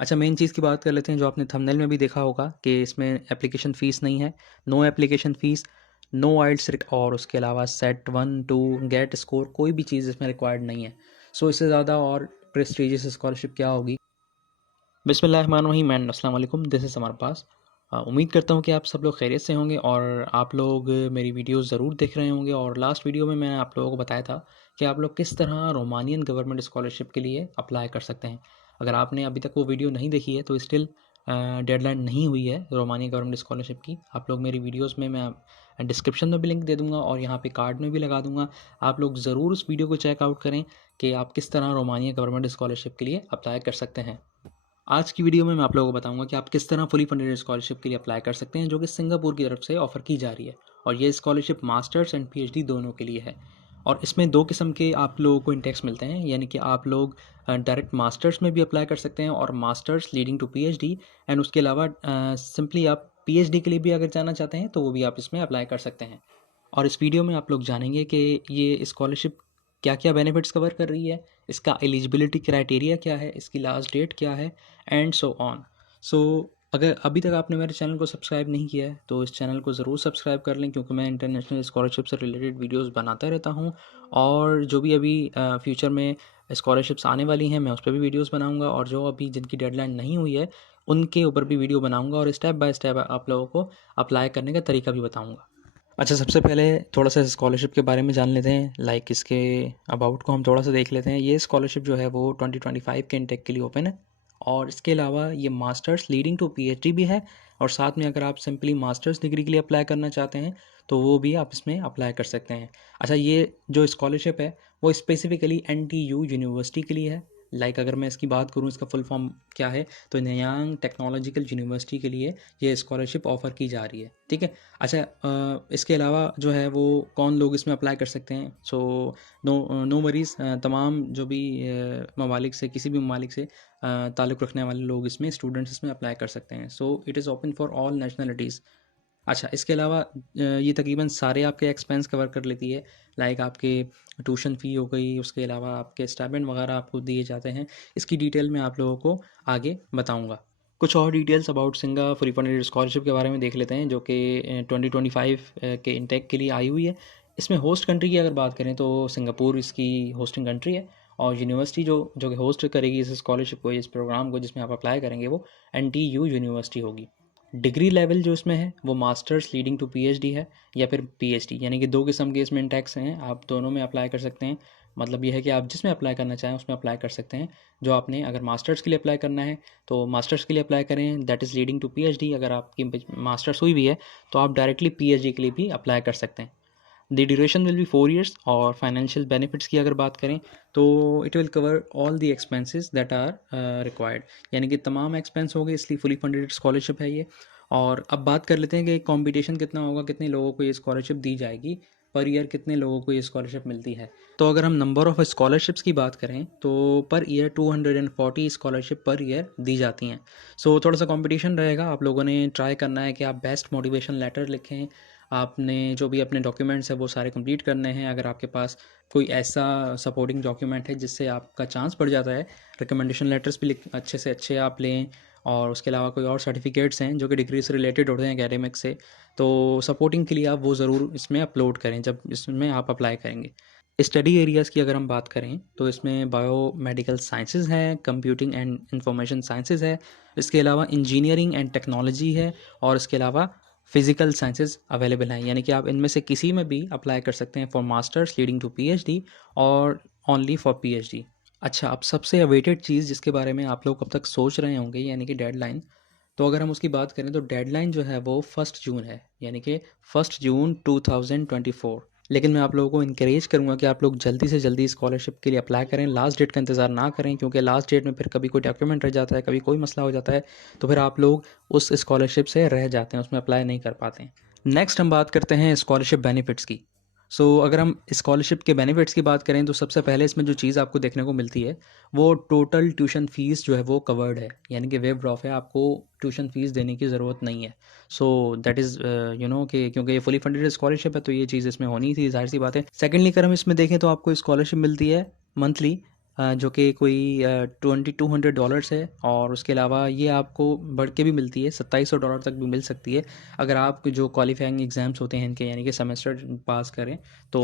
अच्छा, मेन चीज़ की बात कर लेते हैं जो आपने थंबनेल में भी देखा होगा कि इसमें एप्लीकेशन फ़ीस नहीं है। नो एप्लीकेशन फ़ीस, नो आइल्स रिक और उसके अलावा सेट 1, 2 गेट स्कोर कोई भी चीज़ इसमें रिक्वायर्ड नहीं है। सो इससे ज़्यादा और प्रेस्टीजियस स्कॉलरशिप क्या होगी। बिस्मिल्लाहिर्रहमानिर्रहीम एंड अस्सलाम वालेकुम, दिस इज़ हमारे पास। उम्मीद करता हूँ कि आप सब लोग खैरियत से होंगे और आप लोग मेरी वीडियोस ज़रूर देख रहे होंगे। और लास्ट वीडियो में मैंने आप लोगों को बताया था कि आप लोग किस तरह रोमानियन गवर्नमेंट स्कॉलरशिप के लिए अप्लाई कर सकते हैं। अगर आपने अभी तक वो वीडियो नहीं देखी है तो स्टिल डेडलाइन नहीं हुई है रोमानियन गवर्नमेंट स्कॉलरशिप की। आप लोग मेरी वीडियोज़ में मैं डिस्क्रिप्शन में भी लिंक दे दूँगा और यहाँ पे कार्ड में भी लगा दूँगा। आप लोग ज़रूर उस वीडियो को चेकआउट करें कि आप किस तरह रोमानियन गवर्नमेंट स्कॉलरशिप के लिए अप्लाई कर सकते हैं। आज की वीडियो में मैं आप लोगों को बताऊंगा कि आप किस तरह फुली फंडेड स्कॉलरशिप के लिए अप्लाई कर सकते हैं जो कि सिंगापुर की तरफ से ऑफर की जा रही है। और ये स्कॉलरशिप मास्टर्स एंड पीएचडी दोनों के लिए है। और इसमें दो किस्म के आप लोगों को इंटेक्स मिलते हैं, यानी कि आप लोग डायरेक्ट मास्टर्स में भी अप्लाई कर सकते हैं और masters leading to PhD. And उसके अलावा सिंपली आप पीएचडी के लिए भी अगर जाना चाहते हैं तो वो भी आप इसमें अप्लाई कर सकते हैं। और इस वीडियो में आप लोग जानेंगे कि ये स्कॉलरशिप क्या क्या बेनिफिट्स कवर कर रही है, इसका एलिजिबिलिटी क्राइटेरिया क्या है, इसकी लास्ट डेट क्या है एंड सो ऑन। सो अगर अभी तक आपने मेरे चैनल को सब्सक्राइब नहीं किया है तो इस चैनल को ज़रूर सब्सक्राइब कर लें, क्योंकि मैं इंटरनेशनल स्कॉलरशिप से रिलेटेड वीडियोस बनाता रहता हूँ। और जो भी अभी फ्यूचर में स्कॉलरशिप्स आने वाली हैं मैं उस पर भी वीडियोस बनाऊंगा, और जो अभी जिनकी डेडलाइन नहीं हुई है उनके ऊपर भी वीडियो बनाऊंगा और स्टेप बाय स्टेप आप लोगों को अप्लाई करने का तरीका भी बताऊँगा। अच्छा, सबसे पहले थोड़ा-सा स्कॉलरशिप के बारे में जान लेते हैं। लाइक इसके अबाउट को हम थोड़ा-सा देख लेते हैं। ये स्कॉलरशिप जो है वो 2025 के इनटेक के लिए ओपन है। और इसके अलावा ये मास्टर्स लीडिंग टू पीएचडी भी है। और साथ में अगर आप सिंपली मास्टर्स डिग्री के लिए अप्लाई करना चाहते हैं तो वो भी आप इसमें अप्लाई कर सकते हैं। अच्छा, ये जो स्कॉलरशिप है वो स्पेसिफिकली एनटीयू यूनिवर्सिटी के लिए है। लाइक अगर मैं इसकी बात करूँ इसका फुल फॉर्म क्या है, तो नयांग टेक्नोलॉजिकल यूनिवर्सिटी के लिए ये स्कॉलरशिप ऑफ़र की जा रही है। ठीक है। अच्छा, इसके अलावा जो है वो कौन लोग इसमें अप्लाई कर सकते हैं। सो नो वरीज़, तमाम जो भी ममालिक से, किसी भी ममालिक से ताल्लुक़ रखने वाले लोग इसमें, स्टूडेंट्स इसमें अप्लाई कर सकते हैं। So it is open for all nationalities. अच्छा, इसके अलावा ये तकरीबन सारे आपके एक्सपेंस कवर कर लेती है। लाइक आपके ट्यूशन फ़ी हो गई, उसके अलावा आपके स्टाइपेंड वगैरह आपको दिए जाते हैं। इसकी डिटेल मैं आप लोगों को आगे बताऊँगा। कुछ और डिटेल्स अबाउट सिंगा फुली फंडेड स्कॉलरशिप के बारे में देख लेते हैं, जो कि 2025 के इंटेक के लिए आई हुई है। इसमें होस्ट कंट्री की अगर बात करें तो सिंगापुर इसकी होस्टिंग कंट्री है। और यूनिवर्सिटी जो कि होस्ट करेगी इस स्कॉलरशिप को, इस प्रोग्राम को जिसमें आप अप्लाई करेंगे, वो एनटीयू यूनिवर्सिटी होगी। डिग्री लेवल जो इसमें है वो मास्टर्स लीडिंग टू पीएचडी है या फिर पीएचडी, यानी कि दो किस्म के इसमें इंटेक्स हैं, आप दोनों में अप्लाई कर सकते हैं। मतलब ये है कि आप जिसमें अप्लाई करना चाहें उसमें अप्लाई कर सकते हैं। जो आपने अगर मास्टर्स के लिए अप्लाई करना है तो मास्टर्स के लिए अप्लाई करें, that is leading to PhD. अगर आपकी मास्टर्स हुई भी है तो आप डायरेक्टली पीएचडी के लिए भी अप्लाई कर सकते हैं। The duration will be 4 years। और फाइनेंशियल बेनिफिट्स की अगर बात करें तो it will cover all the expenses that are required, यानी कि तमाम एक्सपेंस हो गए, इसलिए फुली फंडेड स्कॉलरशिप है ये। और अब बात कर लेते हैं कि कंपटीशन कितना होगा, कितने लोगों को ये स्कॉलरशिप दी जाएगी, पर ईयर कितने लोगों को ये स्कॉलरशिप मिलती है। तो अगर हम नंबर ऑफ़ स्कॉलरशिप्स की बात करें तो per year 240 scholarship per year दी जाती हैं। सो थोड़ा सा कंपटीशन रहेगा, आप लोगों ने ट्राई करना है कि आप बेस्ट मोटिवेशन लेटर लिखें। आपने जो भी अपने डॉक्यूमेंट्स है वो सारे कंप्लीट करने हैं। अगर आपके पास कोई ऐसा सपोर्टिंग डॉक्यूमेंट है जिससे आपका चांस बढ़ जाता है, रिकमेंडेशन लेटर्स भी अच्छे से अच्छे आप लें। और उसके अलावा कोई और सर्टिफिकेट्स हैं जो कि डिग्री से रिलेटेड होते हैं, एकेडमिक से, तो सपोर्टिंग के लिए आप वो ज़रूर इसमें अपलोड करें जब इसमें आप अप्लाई करेंगे। स्टडी एरियाज़ की अगर हम बात करें तो इसमें बायो मेडिकल साइंसेज़ है, कंप्यूटिंग एंड इंफॉर्मेशन साइंसेज़ है, इसके अलावा इंजीनियरिंग एंड टेक्नोलॉजी है, और इसके अलावा फिजिकल साइंसेज अवेलेबल हैं। यानी कि आप इनमें से किसी में भी अप्लाई कर सकते हैं for masters leading to PhD और ओनली फॉर पीएचडी। अच्छा, अब सबसे अवेटेड चीज़ जिसके बारे में आप लोग कब तक सोच रहे होंगे, यानी कि डेडलाइन। तो अगर हम उसकी बात करें तो डेडलाइन जो है वो 1 जून है, यानी कि 1 जून 2024। लेकिन मैं आप लोगों को इनकरेज करूँगा कि आप लोग जल्दी से जल्दी स्कॉलरशिप के लिए अप्लाई करें, लास्ट डेट का इंतज़ार ना करें, क्योंकि लास्ट डेट में फिर कभी कोई डॉक्यूमेंट रह जाता है, कभी कोई मसला हो जाता है, तो फिर आप लोग उस स्कॉलरशिप से रह जाते हैं, उसमें अप्लाई नहीं कर पाते हैं। नेक्स्ट हम बात करते हैं स्कॉलरशिप बेनिफिट्स की। अगर हम स्कॉलरशिप के बेनिफिट्स की बात करें तो सबसे पहले इसमें जो चीज़ आपको देखने को मिलती है वो टोटल ट्यूशन फ़ीस जो है वो कवर्ड है, यानी कि वेव्ड ऑफ है, आपको ट्यूशन फ़ीस देने की ज़रूरत नहीं है। दैट इज़ कि क्योंकि ये फुली फंडेड स्कॉलरशिप है तो ये चीज़ इसमें होनी थी, ज़ाहिर सी बात है। सेकेंडली अगर हम इसमें देखें तो आपको स्कॉलरशिप मिलती है मंथली जो कि कोई $2200 है, और उसके अलावा ये आपको बढ़ के भी मिलती है, $2700 तक भी मिल सकती है अगर आप जो क्वालिफाइंग एग्ज़ाम्स होते हैं इनके, यानी कि सेमेस्टर पास करें तो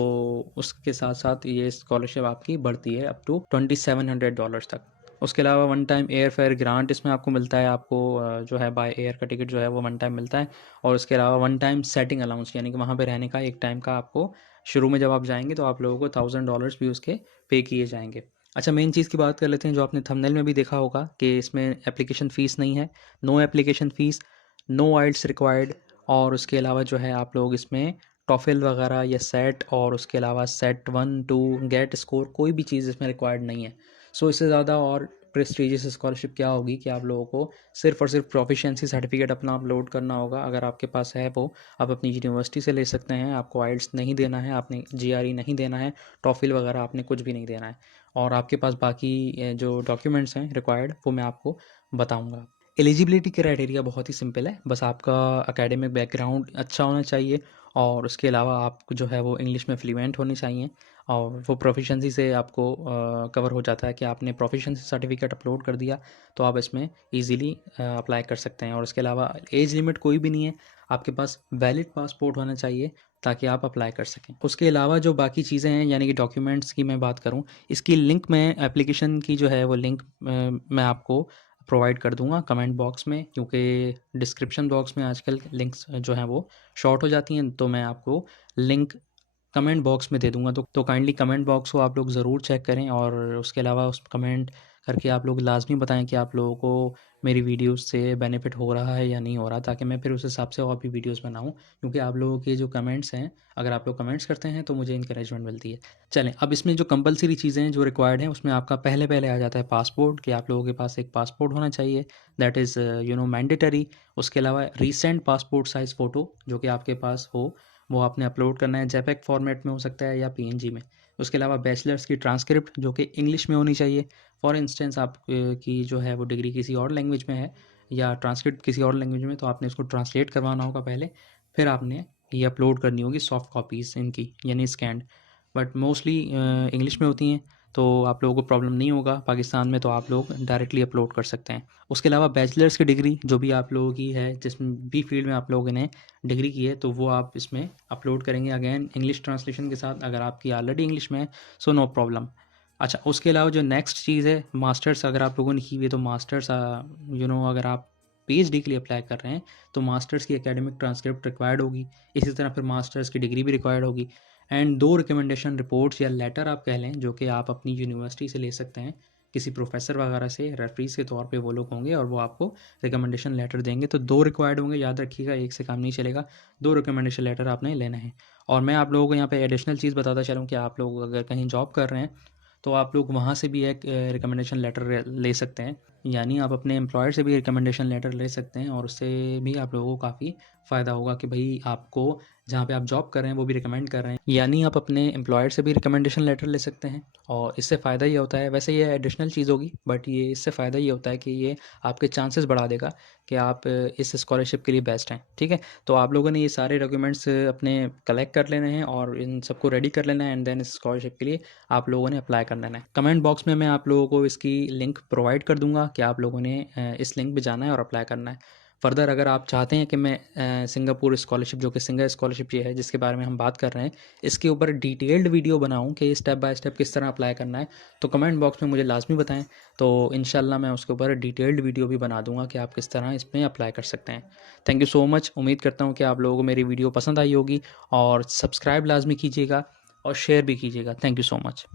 उसके साथ साथ ये स्कॉलरशिप आपकी बढ़ती है अप टू $2700 तक। उसके अलावा one time air fare grant इसमें आपको मिलता है, आपको जो है बाय एयर का टिकट जो है वो वन टाइम मिलता है। और उसके अलावा वन टाइम सेटिंग अलाउंस, यानी कि वहाँ पे रहने का एक टाइम का आपको शुरू में जब आप जाएंगे तो आप लोगों को $1000 भी उसके पे किए जाएंगे। अच्छा, मेन चीज़ की बात कर लेते हैं, जो आपने थंबनेल में भी देखा होगा कि इसमें एप्लीकेशन फ़ीस नहीं है, नो एप्लीकेशन फ़ीस, नो आइल्स रिक्वायर्ड। और उसके अलावा जो है आप लोग इसमें टॉफिल वगैरह या सेट, और उसके अलावा सेट 1 2 गेट स्कोर, कोई भी चीज़ इसमें रिक्वायर्ड नहीं है। सो इससे ज़्यादा और प्रेस्टीजियस स्कॉलरशिप क्या होगी कि आप लोगों को सिर्फ और सिर्फ प्रोफिशिएंसी सर्टिफिकेट अपना अपलोड करना होगा, अगर आपके पास है वो आप अपनी यूनिवर्सिटी से ले सकते हैं। आपको आइल्स नहीं देना है, आपने जीआरई नहीं देना है, टॉफिल वगैरह आपने कुछ भी नहीं देना है। और आपके पास बाकी जो डॉक्यूमेंट्स हैं रिक्वायर्ड वो मैं आपको बताऊंगा। एलिजिबिलिटी क्राइटेरिया बहुत ही सिंपल है, बस आपका एकेडमिक बैकग्राउंड अच्छा होना चाहिए, और उसके अलावा आप जो है वो इंग्लिश में फ्लुएंट होने चाहिए, और वो प्रोफिशेंसी से आपको कवर हो जाता है कि आपने प्रोफिशेंसी सर्टिफिकेट अपलोड कर दिया तो आप इसमें इजीली अप्लाई कर सकते हैं। और उसके अलावा एज लिमिट कोई भी नहीं है, आपके पास वैलिड पासपोर्ट होना चाहिए ताकि आप अप्लाई कर सकें। उसके अलावा जो बाकी चीज़ें हैं, यानी कि डॉक्यूमेंट्स की मैं बात करूं, इसकी लिंक मैं एप्लीकेशन की जो है वो लिंक मैं आपको प्रोवाइड कर दूंगा कमेंट बॉक्स में, क्योंकि डिस्क्रिप्शन बॉक्स में आजकल लिंक्स जो हैं वो शॉर्ट हो जाती हैं, तो मैं आपको लिंक कमेंट बॉक्स में दे दूंगा। तो काइंडली कमेंट बॉक्स को आप लोग ज़रूर चेक करें, और उसके अलावा उस कमेंट करके आप लोग लाजमी बताएं कि आप लोगों को मेरी वीडियोस से बेनिफिट हो रहा है या नहीं हो रहा, ताकि मैं फिर उस हिसाब से और भी वीडियोस बनाऊं, क्योंकि आप लोगों के जो कमेंट्स हैं, अगर आप लोग कमेंट्स करते हैं तो मुझे इंकरेजमेंट मिलती है। चलें, अब इसमें जो कंपलसरी चीज़ें हैं जो रिक्वायर्ड हैं, उसमें आपका पहले पहले आ जाता है पासपोर्ट, कि आप लोगों के पास एक पासपोर्ट होना चाहिए, दैट इज़ मैंडेटरी। उसके अलावा रीसेंट पासपोर्ट साइज़ फ़ोटो जो कि आपके पास हो, वो आपने अपलोड करना है, जेपेग फॉर्मेट में हो सकता है या पीएनजी में। उसके अलावा बैचलर्स की ट्रांसक्रिप्ट जो कि इंग्लिश में होनी चाहिए। फॉर इंस्टेंस आप की जो है वो डिग्री किसी और लैंग्वेज में है, या ट्रांसक्रिप्ट किसी और लैंग्वेज में, तो आपने उसको ट्रांसलेट करवाना होगा पहले, फिर आपने ये अपलोड करनी होगी सॉफ्ट कॉपीज़ इनकी, यानी स्कैन्ड। बट मोस्टली इंग्लिश में होती हैं, तो आप लोगों को प्रॉब्लम नहीं होगा। पाकिस्तान में तो आप लोग डायरेक्टली अपलोड कर सकते हैं। उसके अलावा बैचलर्स की डिग्री जो भी आप लोगों की है, जिसमें भी फील्ड में आप लोगों ने डिग्री की है, तो वो आप इसमें अपलोड करेंगे, अगेन इंग्लिश ट्रांसलेशन के साथ। अगर आपकी ऑलरेडी इंग्लिश में है सो नो प्रॉब्लम। अच्छा, उसके अलावा जो नेक्स्ट चीज़ है, मास्टर्स अगर आप लोगों ने की हुई है तो मास्टर्स अगर आप पीएचडी के लिए अप्लाई कर रहे हैं तो मास्टर्स की एकेडमिक ट्रांसक्रिप्ट रिक्वायर्ड होगी। इसी तरह फिर मास्टर्स की डिग्री भी रिक्वायर्ड होगी, एंड 2 रिकमेंडेशन रिपोर्ट्स या लेटर आप कह लें, जो कि आप अपनी यूनिवर्सिटी से ले सकते हैं, किसी प्रोफेसर वगैरह से रेफरीज के तौर पे वो लोग होंगे, और वो आपको रिकमेंडेशन लेटर देंगे। तो 2 रिक्वायर्ड होंगे, याद रखिएगा, एक से काम नहीं चलेगा, 2 रिकमेंडेशन लेटर आपने लेना है। और मैं आप लोगों को यहाँ पे एडिशनल चीज़ बताता चलूँ कि आप लोग अगर कहीं जॉब कर रहे हैं तो आप लोग वहाँ से भी एक रिकमेंडेशन लेटर ले सकते हैं, यानी आप अपने एम्प्लॉयर से भी रिकमेंडेशन लेटर ले सकते हैं, और उससे भी आप लोगों को काफ़ी फ़ायदा होगा कि भाई आपको जहाँ पे आप जॉब कर रहे हैं वो भी रिकमेंड कर रहे हैं, यानी आप अपने एम्प्लॉयर से भी रिकमेंडेशन लेटर ले सकते हैं। और इससे फ़ायदा ये होता है, वैसे ये एडिशनल चीज़ होगी, बट ये इससे फ़ायदा ये होता है कि ये आपके चांसेस बढ़ा देगा कि आप इस स्कॉलरशिप के लिए बेस्ट हैं। ठीक है, तो आप लोगों ने ये सारे डॉक्यूमेंट्स अपने कलेक्ट कर लेने हैं और इन सबको रेडी कर लेना है, एंड देन इस स्कॉलरशिप के लिए आप लोगों ने अप्लाई कर लेना है। कमेंट बॉक्स में मैं आप लोगों को इसकी लिंक प्रोवाइड कर दूंगा कि आप लोगों ने इस लिंक पे जाना है और अप्लाई करना है। फ़र्दर अगर आप चाहते हैं कि मैं सिंगापुर स्कॉलरशिप, जो कि सिंगा स्कॉलरशिप ये है जिसके बारे में हम बात कर रहे हैं, इसके ऊपर डिटेल्ड वीडियो बनाऊं कि स्टेप बाय स्टेप किस तरह अप्लाई करना है, तो कमेंट बॉक्स में मुझे लाजमी बताएं। तो इंशाल्लाह मैं उसके ऊपर डिटेल्ड वीडियो भी बना दूंगा कि आप किस तरह इसमें अप्लाई कर सकते हैं। Thank you so much. उम्मीद करता हूँ कि आप लोगों को मेरी वीडियो पसंद आई होगी, और सब्सक्राइब लाजमी कीजिएगा और शेयर भी कीजिएगा। Thank you so much.